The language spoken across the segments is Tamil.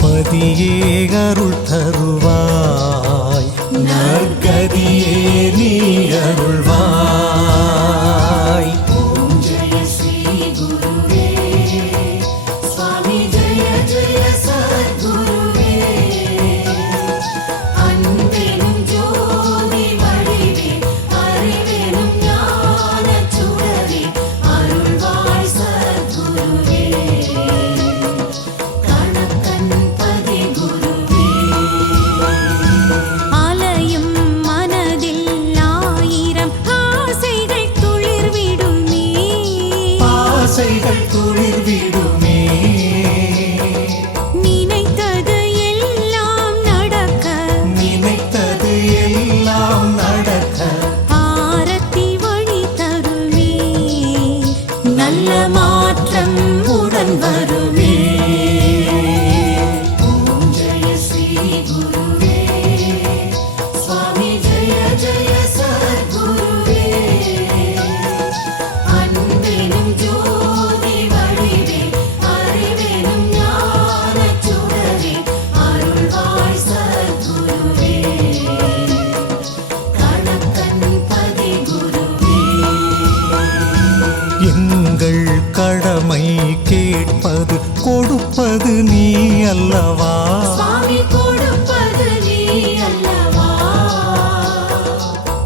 பதியே அருள் தருவாய், நற்கதியே நீ அருள்வாய். ஓம் ஜெய ஸ்ரீ குருவே சுவாமி, ஜெய ஜெய சத்குருவே. அன்பெனும் ஜோதி வடிவே, அறிவெனும் ஞானச் சுடரே, அருள்வாய் சத்குருவே. கணக்கன் பதி குருவே. அலையும் மனதில் ஆயிரம் ஆசைகள் துளிர்விடுமே, ஆசைகள் துளிர்விடுமே, நினைத்தது எல்லாம் நடக்க, நினைத்தது எல்லாம் நடக்க ஆரத்தி வழி தருமே, நல்ல மாற்றம் உடன் வருமே. ஓம் ஜெய ஸ்ரீ குருவே சுவாமி, ஜெய ஜெய சத்குருவே. அன்பெனும் ஜோதி வடிவே, அறிவெனும் ஞானச் சுடரே, அருள்வாய் சத்குருவே. கணக்கன் பதி குருவே. எங்கள் கடமை கேட்பது கொடுப்பது நீ அல்லவா, சுவாமி, கொடுப்பது நீ அல்லவா.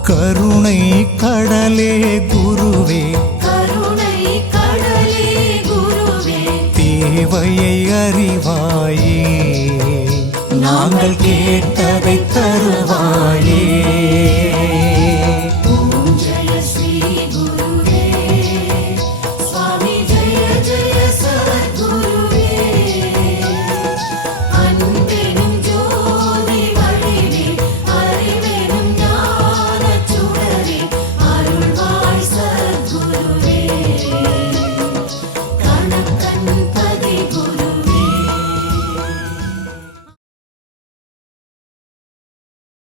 கருணை கடலே குருவே, கருணை கடலே குருவே. தேவையை அறிவாயே, நாங்கள் கேட்டதை தருவாயே.